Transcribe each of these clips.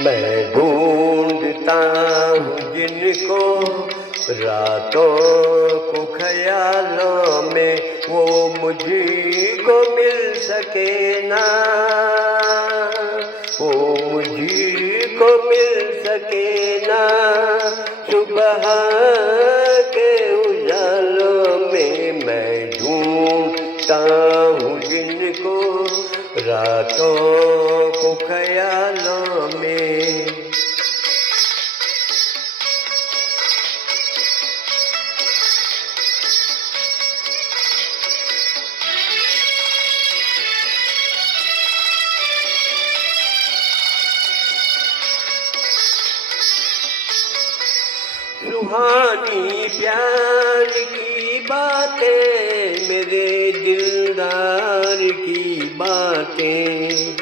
मैं ढूंढता हूँ जिनको रातों को ख्यालों में, वो मुझी को मिल सके ना, वो मुझी को मिल सके ना। सुबह के उजालों में मैं ढूंढता हूँ जिनको रातों को ख्यालों में। सुहानी प्यार की बातें, मेरे दिलदार की बातें,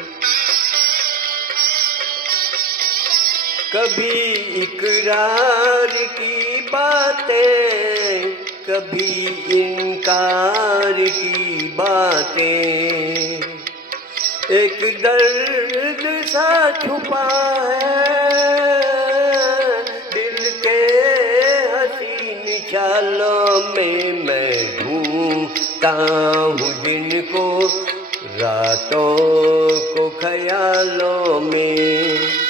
कभी इकरार की बातें, कभी इनकार की बातें। एक दर्द सा छुपा है दिल के हसीन ख्यालों में, मैं ढूंढता हूँ जिनको रातों को ख्यालों में।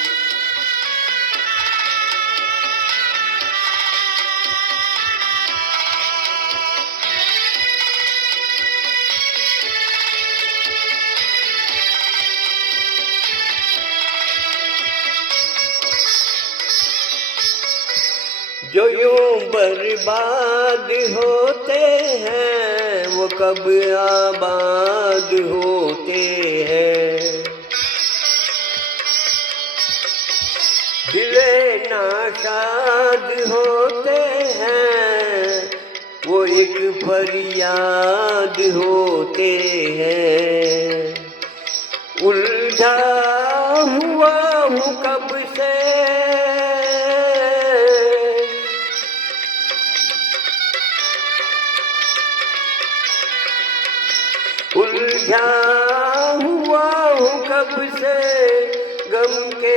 जो यूं बर्बाद होते हैं वो कब आबाद होते हैं। दिले नाशाद होते हैं वो एक फरियाद होते हैं। उलझा हुआ हूँ कब से उलझा हुआ हूँ कब से गम के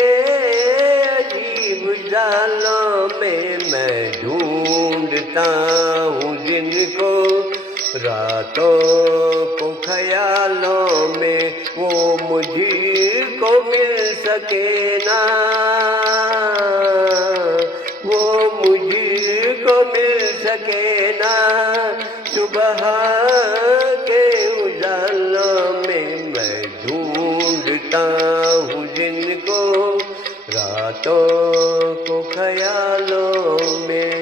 अजीब जालों में, मैं ढूंढता हूँ जिनको रातों को ख्यालों में, वो मुझी को मिल सके ना, वो मुझी को मिल सके ना। सुबह के उजालों में मैं ढूंढता हूँ जिनको रातों को ख्यालों में।